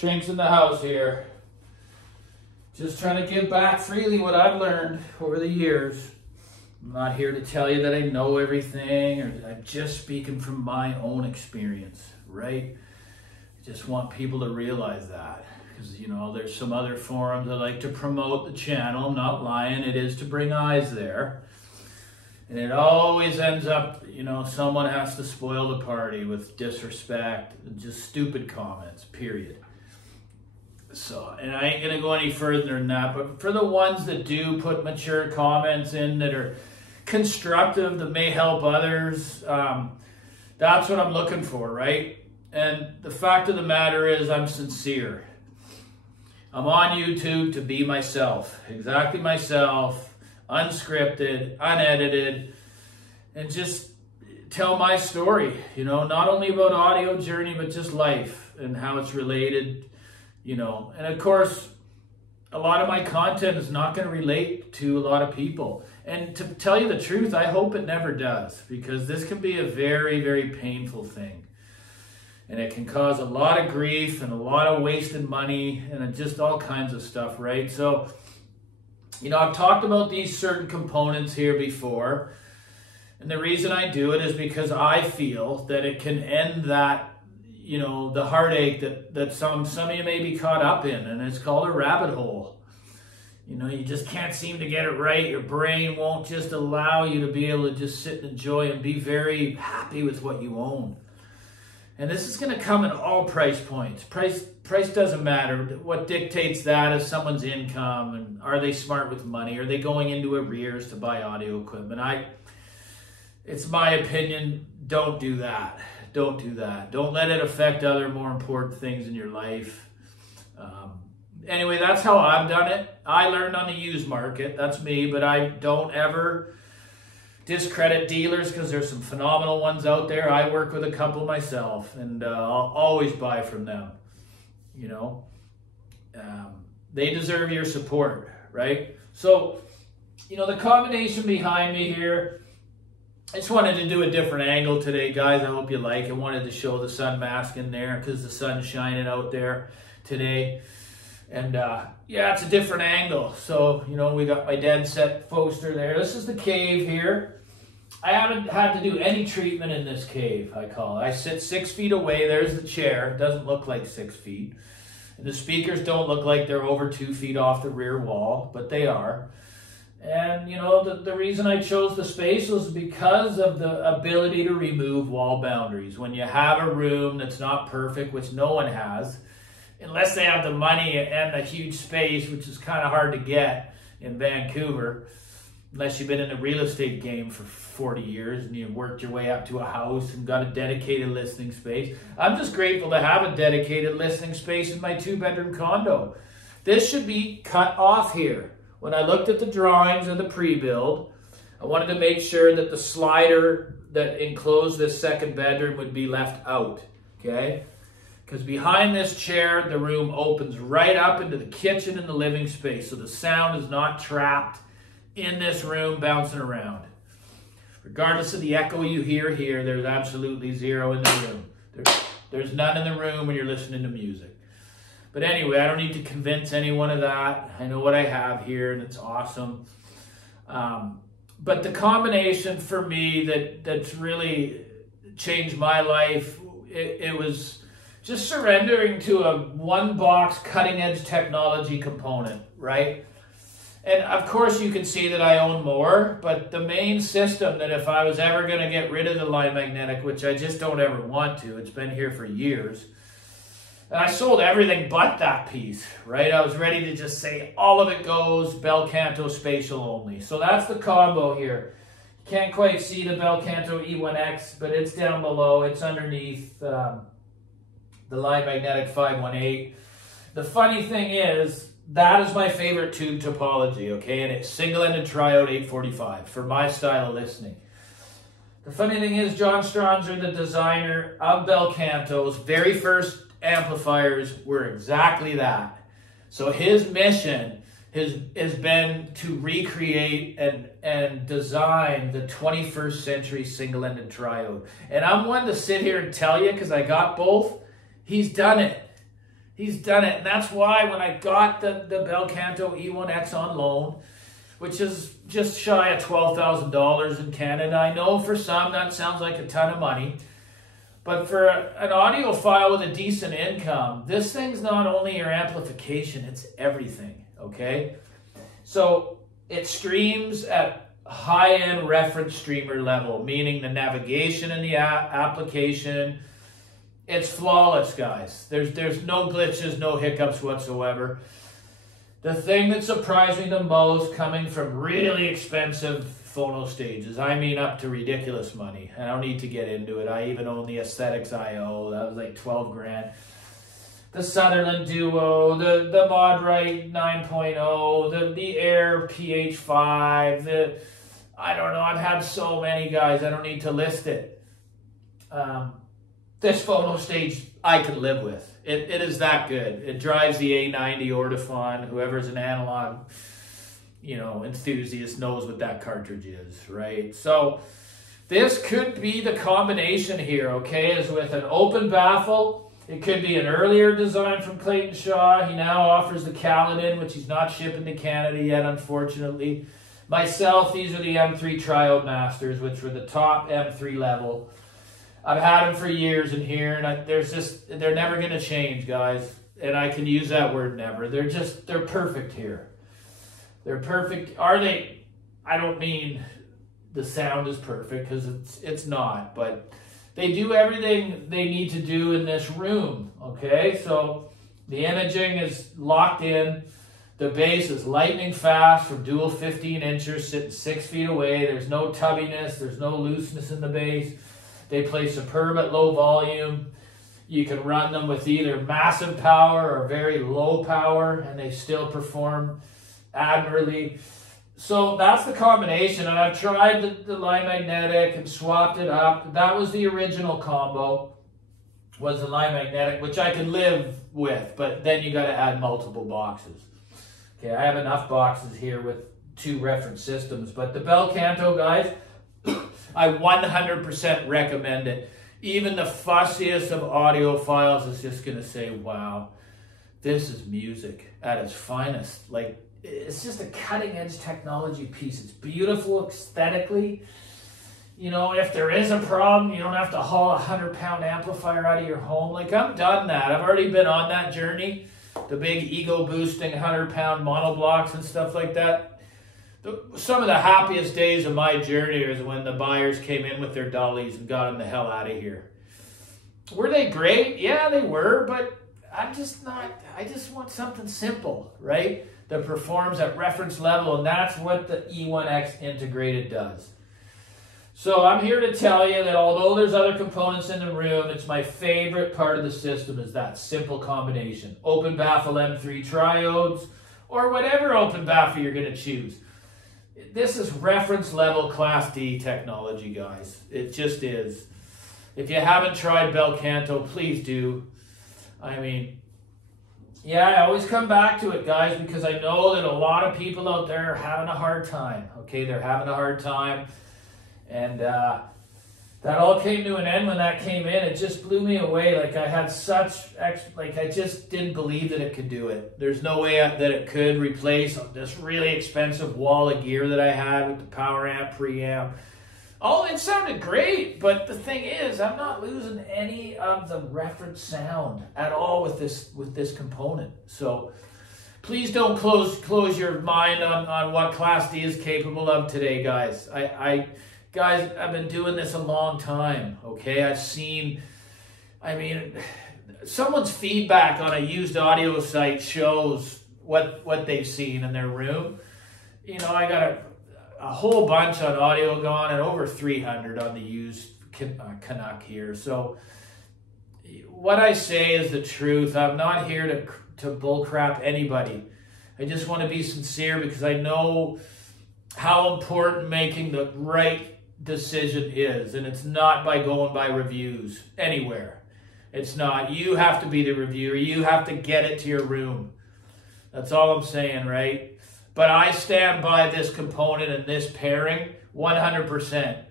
Shrinks in the house here. Just trying to give back freely what I've learned over the years. I'm not here to tell you that I know everything or that I'm just speaking from my own experience, right? I just want people to realize that. Because, you know, there's some other forums that like to promote the channel. I'm not lying. It is to bring eyes there. And it always ends up, you know, someone has to spoil the party with disrespect and just stupid comments, period. So, and I ain't going to go any further than that, but for the ones that do put mature comments in that are constructive, that may help others, that's what I'm looking for, right? And the fact of the matter is I'm sincere. I'm on YouTube to be myself, exactly myself, unscripted, unedited, and just tell my story, you know, not only about audio journey, but just life and how it's related, you know. And of course, a lot of my content is not going to relate to a lot of people. And to tell you the truth, I hope it never does, because this can be a very, very painful thing. And it can cause a lot of grief and a lot of wasted money and just all kinds of stuff, right? So, you know, I've talked about these certain components here before. And the reason I do it is because I feel that it can end that, you know, the heartache that some of you may be caught up in. And it's called a rabbit hole. You know, you just can't seem to get it right. Your brain won't just allow you to be able to just sit and enjoy and be very happy with what you own. And this is going to come in all price points. Price doesn't matter. What dictates that is someone's income, and are they smart with money? Are they going into arrears to buy audio equipment? It's my opinion, don't do that. Don't do that. Don't let it affect other more important things in your life. Anyway, that's how I've done it. I learned on the used market. That's me, but I don't ever discredit dealers because there's some phenomenal ones out there. I work with a couple myself, and I'll always buy from them. You know, they deserve your support, right? So, you know, the combination behind me here, I just wanted to do a different angle today, guys. I hope you like it. I wanted to show the sun mask in there because the sun's shining out there today. And yeah, it's a different angle. So, you know, we got my dead set poster there. This is the cave here. I haven't had to do any treatment in this cave, I call it. I sit 6 feet away. There's the chair. It doesn't look like 6 feet. And the speakers don't look like they're over 2 feet off the rear wall, but they are. And, you know, the reason I chose the space was because of the ability to remove wall boundaries. When you have a room that's not perfect, which no one has, unless they have the money and the huge space, which is kind of hard to get in Vancouver, unless you've been in the real estate game for 40 years and you've worked your way up to a house and got a dedicated listening space. I'm just grateful to have a dedicated listening space in my 2-bedroom condo. This should be cut off here. When I looked at the drawings of the pre-build, I wanted to make sure that the slider that enclosed this 2nd bedroom would be left out, okay? Because behind this chair, the room opens right up into the kitchen and the living space. So the sound is not trapped in this room bouncing around. Regardless of the echo you hear here, there's absolutely zero in the room. There's none in the room when you're listening to music. But anyway, I don't need to convince anyone of that. I know what I have here, and it's awesome. But the combination for me that's really changed my life, it was just surrendering to a one-box cutting-edge technology component, right? And of course you can see that I own more, but the main system that if I was ever going to get rid of the Line Magnetic, which I just don't ever want to, it's been here for years, and I sold everything but that piece, right? I was ready to just say all of it goes Bel Canto spatial only. So that's the combo here. You can't quite see the Bel Canto E1X, but it's down below. It's underneath the Line Magnetic 518. The funny thing is, that is my favorite tube topology, okay? And it's single-ended triode 845 for my style of listening. The funny thing is, John Stronsser, the designer of Bel Canto's very first amplifiers were exactly that. So his mission has been to recreate and design the 21st century single-ended triode. And I'm one to sit here and tell you, because I got both, he's done it. He's done it. And that's why when I got the Bel Canto E1X on loan, which is just shy of $12,000 in Canada. I know for some that sounds like a ton of money, but for an audiophile with a decent income, this thing's not only your amplification, it's everything, okay? So it streams at high-end reference streamer level, meaning the navigation in the application, it's flawless, guys. There's no glitches, no hiccups whatsoever. The thing that surprised me the most, coming from really expensive phono stages, I mean up to ridiculous money. I don't need to get into it. I even own the Aesthetics IO. That was like 12 grand. The Sutherland Duo, the Modrite 9.0, the Air PH5, I don't know. I've had so many, guys. I don't need to list it. This phono stage I could live with. It is that good. It drives the A90 Ortofon. Whoever's an analog, enthusiast knows what that cartridge is, right? So this could be the combination here, okay, is with an open baffle. It could be an earlier design from Clayton Shaw. He now offers the Kaladin, which he's not shipping to Canada yet, unfortunately. Myself, these are the M3 Triode Masters, which were the top M3 level. I've had them for years in here, and they're never going to change, guys. And I can use that word never. They're perfect here. They're perfect. Are they? I don't mean the sound is perfect, because it's not, but they do everything they need to do in this room, okay? So the imaging is locked in. The bass is lightning fast from dual 15 inchers sitting 6 feet away. There's no tubbiness. There's no looseness in the bass. They play superb at low volume. You can run them with either massive power or very low power, and they still perform admirably. So that's the combination, and I've tried the Line Magnetic and swapped it up. That was the original combo, was the Line Magnetic, which I could live with, but then you got to add multiple boxes. Okay, I have enough boxes here with 2 reference systems, but the Bel Canto, guys, I 100% recommend it. Even the fussiest of audiophiles is just going to say, wow, this is music at its finest. Like, it's just a cutting-edge technology piece. It's beautiful aesthetically. If there is a problem, you don't have to haul a 100-pound amplifier out of your home. Like, I've done that. I've already been on that journey. The big ego-boosting 100-pound monoblocks and stuff like that. Some of the happiest days of my journey is when the buyers came in with their dollies and got them the hell out of here. Were they great? Yeah, they were, but I just want something simple, right? That performs at reference level, and that's what the E1X integrated does. So I'm here to tell you that although there's other components in the room, it's my favorite part of the system is that simple combination. Open baffle M3 triodes, or whatever open baffle you're going to choose. This is reference level Class D technology, guys. It just is. If you haven't tried Bel Canto, please do. I mean, yeah, I always come back to it, guys, because I know that a lot of people out there are having a hard time. Okay, they're having a hard time. And that all came to an end when that came in. It just blew me away. Like, I had I just didn't believe that it could do it. There's no way that it could replace this really expensive wall of gear that I had with the power amp, preamp. Oh, it sounded great, but the thing is, I'm not losing any of the reference sound at all with this component. So please don't close your mind on what Class D is capable of today, guys. Guys, I've been doing this a long time, okay? I've seen, someone's feedback on a used audio site shows what they've seen in their room. I got a whole bunch on Audio Gone and over 300 on the used Canuck here. So what I say is the truth. I'm not here to bullcrap anybody. I just want to be sincere because I know how important making the right decision is, and it's not by going by reviews anywhere. It's not. You have to be the reviewer. You have to get it to your room. That's all I'm saying, right? But I stand by this component and this pairing 100%.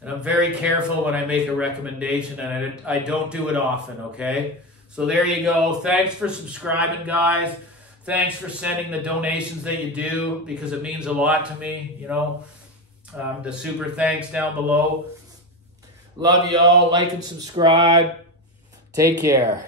And I'm very careful when I make a recommendation, and I don't do it often, okay? So there you go. Thanks for subscribing, guys. Thanks for sending the donations that you do, because it means a lot to me, you know. The super thanks down below. Love you all. Like and subscribe. Take care.